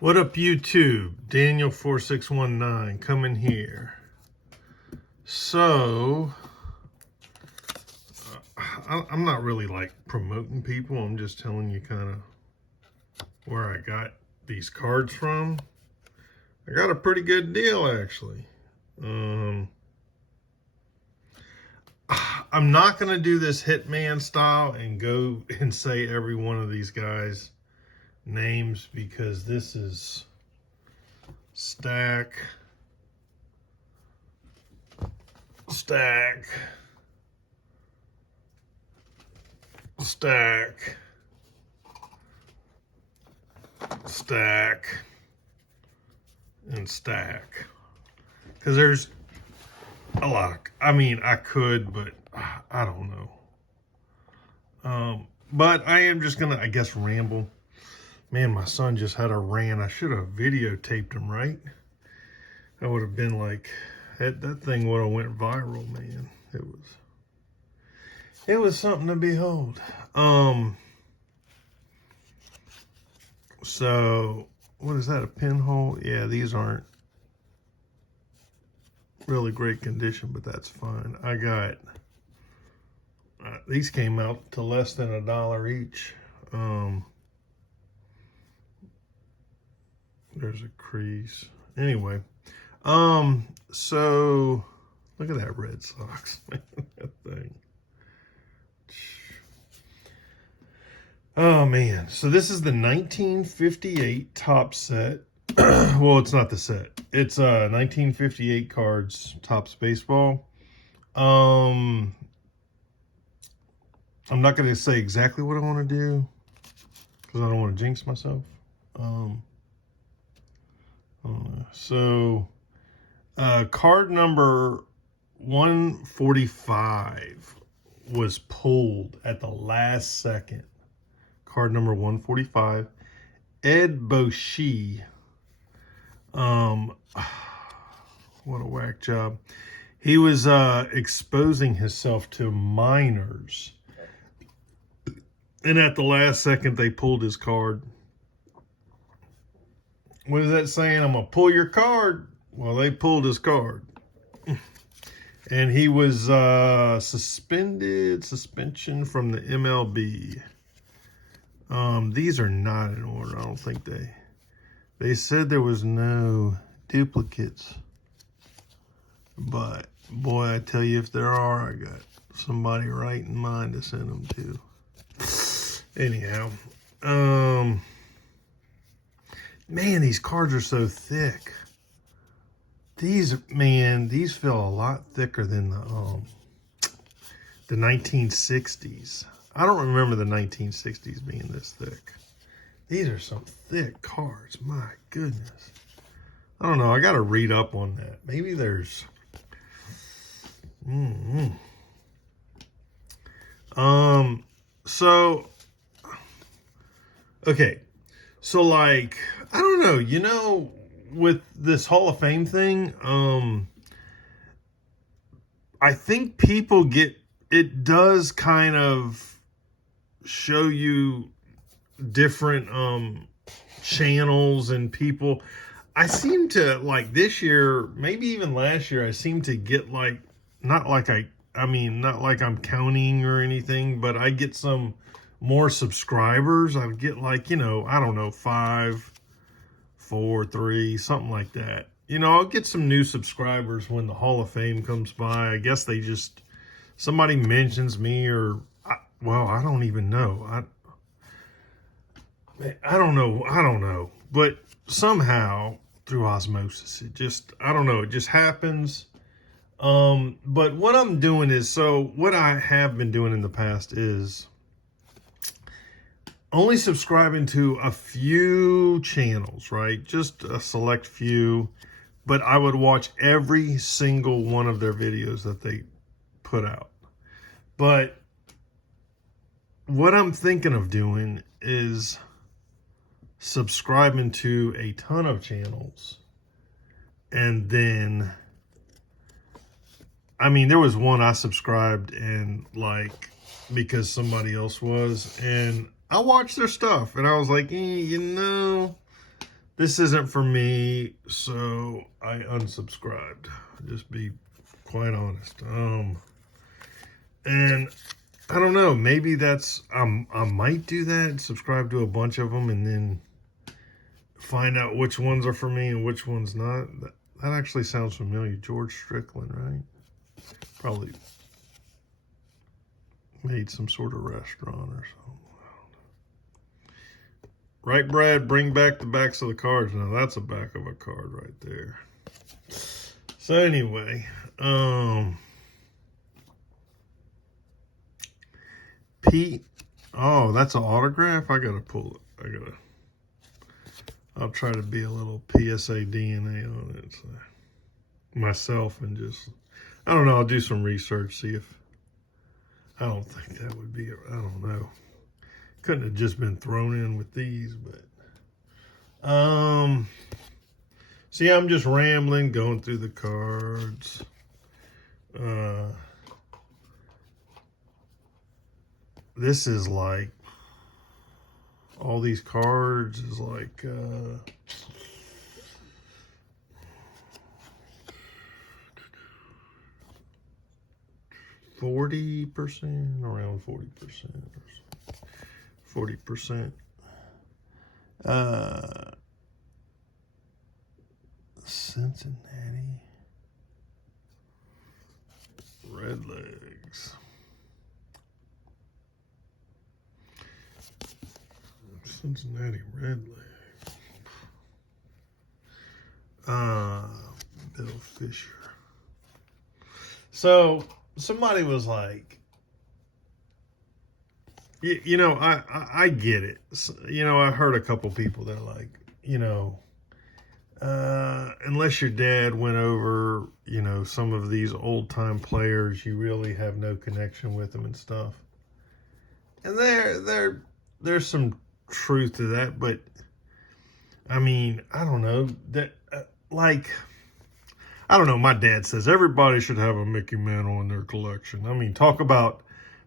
What up, YouTube? Daniel4619 coming here. So, I'm not really like promoting people. I'm just telling you kind of where I got these cards from. I got a pretty good deal, actually. I'm not going to do this Hitman style and go and say every one of these guys' names because this is stack, stack, stack, stack, and stack. Because there's a lot. I mean, I could, but I don't know. But I am just going to, I guess, ramble. Man, my son just had a rant. I should have videotaped him, right? That would have been like, that thing would have went viral, man. It was something to behold. So, what is that, a pinhole? Yeah, these aren't really great condition, but that's fine. I got, these came out to less than $1 each. There's a crease. Anyway, so look at that Red Sox, man, that thing. Oh man, so this is the 1958 top set. Well, it's not the set. It's 1958 cards, Topps baseball. I'm not going to say exactly what I want to do because I don't want to jinx myself. So, card number 145 was pulled at the last second. Card number 145, Ed Boschee. What a whack job. He was exposing himself to minors. And at the last second, they pulled his card. What is that saying? I'm going to pull your card. Well, they pulled his card. And he was suspension from the MLB. These are not in order. I don't think they said there was no duplicates. But boy, I tell you, if there are, I got somebody right in mind to send them to. Anyhow, man, these cards are so thick. These feel a lot thicker than the 1960s. I don't remember the 1960s being this thick. These are some thick cards. My goodness. I don't know. I got to read up on that. Maybe there's... So, okay. So, like, I don't know. You know, with this Hall of Fame thing, I think people get... It does kind of show you different channels and people. I seem to, like, this year, maybe even last year, I seem to get like, not like I'm counting or anything, but I get some more subscribers. I get like, you know, I don't know, 5, 4, 3, something like that. You know, I'll get some new subscribers when the Hall of Fame comes by. I guess they just, somebody mentions me or, well, I don't even know. I don't know. But somehow through osmosis, it just, I don't know, it just happens. But what I'm doing is, so what I have been doing in the past is only subscribing to a few channels, right? Just a select few, but I would watch every single one of their videos that they put out. But what I'm thinking of doing is subscribing to a ton of channels. And then, I mean, there was one I subscribed and like, because somebody else was, and I watched their stuff and I was like, you know, this isn't for me, so I unsubscribed. Just be quite honest. And I don't know, maybe that's, I might do that, subscribe to a bunch of them and then find out which ones are for me and which ones not. That actually sounds familiar. George Strickland, right? Probably made some sort of restaurant or something. Right, Brad? Bring back the backs of the cards. Now that's a back of a card right there. So anyway, Pete. Oh, that's an autograph. I gotta pull it. I'll try to be a little PSA DNA on it myself and just, I don't know. I'll do some research, see if. I don't think that would be. I don't know. Couldn't have just been thrown in with these, but see, I'm just rambling, going through the cards. This is like, all these cards is like 40%, around 40% or so. 40%. Cincinnati Redlegs. Cincinnati Redlegs. Bill Fisher. So somebody was like, you know, I get it. You know, I heard a couple people that are like, you know, unless your dad went over, you know, some of these old time players, you really have no connection with them and stuff. And there's some truth to that, but I mean, I don't know that, like, I don't know. My dad says everybody should have a Mickey Mantle in their collection. I mean, talk about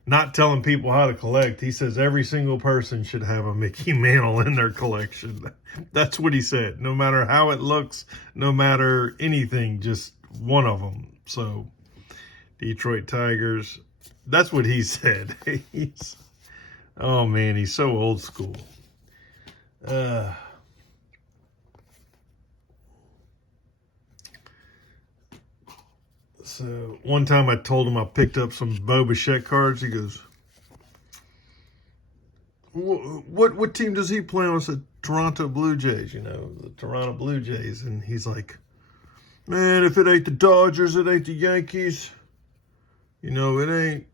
not telling people how to collect. He says every single person should have a Mickey Mantle in their collection. That's what he said. No matter how it looks, no matter anything, just one of them. So, Detroit Tigers. That's what he said. Oh man, he's so old school. So one time I told him I picked up some Bo Bichette cards. He goes, "What team does he play on?" I said, "Toronto Blue Jays. You know, the Toronto Blue Jays." And he's like, "Man, if it ain't the Dodgers, it ain't the Yankees. You know, it ain't.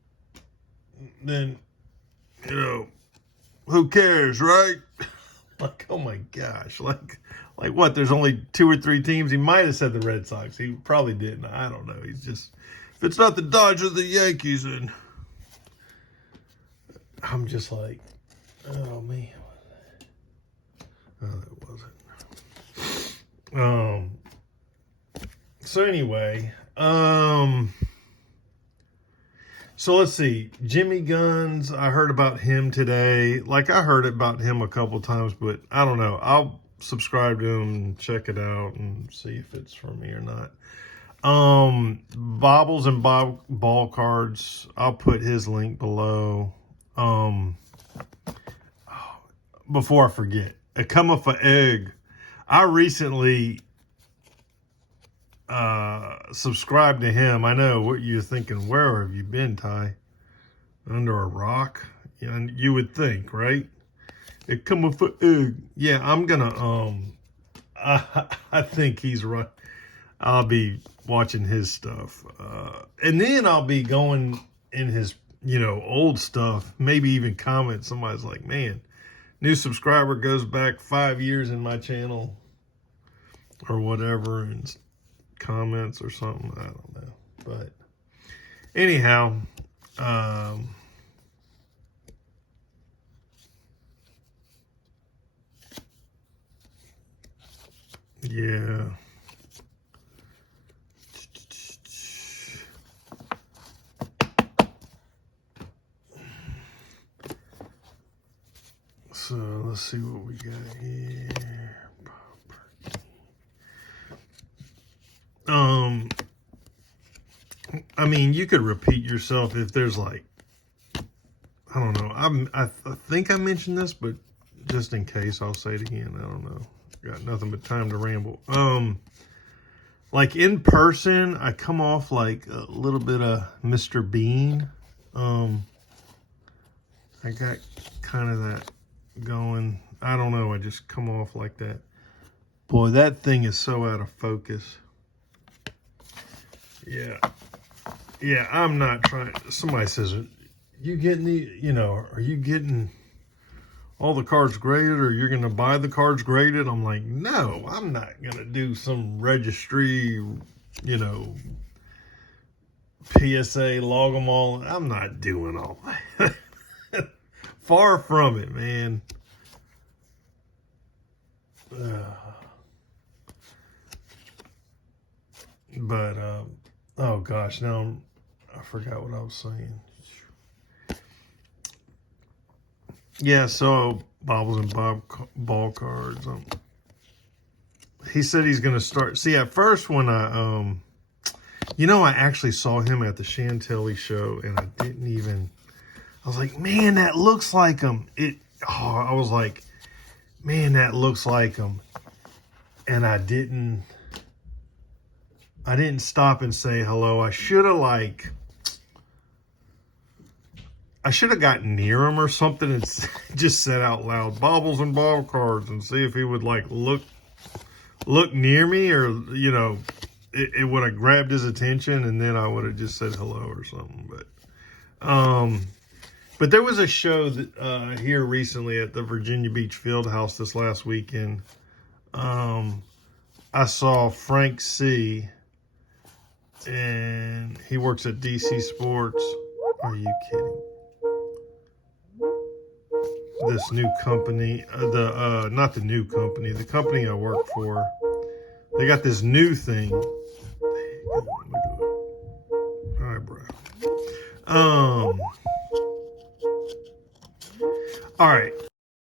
Then, you know, who cares, right?" Like, oh my gosh, like what? There's only 2 or 3 teams. He might have said the Red Sox. He probably didn't. I don't know. He's just, if it's not the Dodgers, the Yankees, and I'm just like, oh man, oh, that wasn't. So anyway, so let's see. Jimmy Guns, I heard about him today. Like, I heard about him a couple times, but I don't know. I'll subscribe to him and check it out and see if it's for me or not. Bobbles and ball cards, I'll put his link below. Before I forget, a come up for egg. I recently subscribe to him. I know what you're thinking. Where have you been, Ty? Under a rock? And you would think, right? It come up for egg. Yeah, I'm gonna I think he's right. I'll be watching his stuff. And then I'll be going in his, you know, old stuff, maybe even comment. Somebody's like, man, new subscriber goes back 5 years in my channel or whatever, and comments or something. I don't know. But anyhow, yeah. So let's see what we got here. I mean, you could repeat yourself if there's like, I don't know. I think I mentioned this, but just in case, I'll say it again. I don't know. Got nothing but time to ramble. Like in person, I come off like a little bit of Mr. Bean. I got kind of that going. I don't know. I just come off like that. Boy, that thing is so out of focus. Yeah. Yeah, I'm not trying. Somebody says, you getting are you getting all the cards graded, or you're going to buy the cards graded? I'm like, no, I'm not going to do some registry, PSA, log them all. I'm not doing all that. Far from it, man. Oh gosh, now I forgot what I was saying. Yeah, so Bobbles and Bob ball cards. He said he's going to start. See, at first when I actually saw him at the Chantilly show, and I was like, man, that looks like him. I was like, man, that looks like him. And I didn't stop and say hello. I should have gotten near him or something and just said out loud, Bobbles and ball cards, and see if he would like look near me, or it would have grabbed his attention, and then I would have just said hello or something. But there was a show that here recently at the Virginia Beach Fieldhouse this last weekend. I saw Frank C, and he works at DC Sports. Are you kidding? This new company, not the new company, the company I work for, they got this new thing. Eyebrow. All right.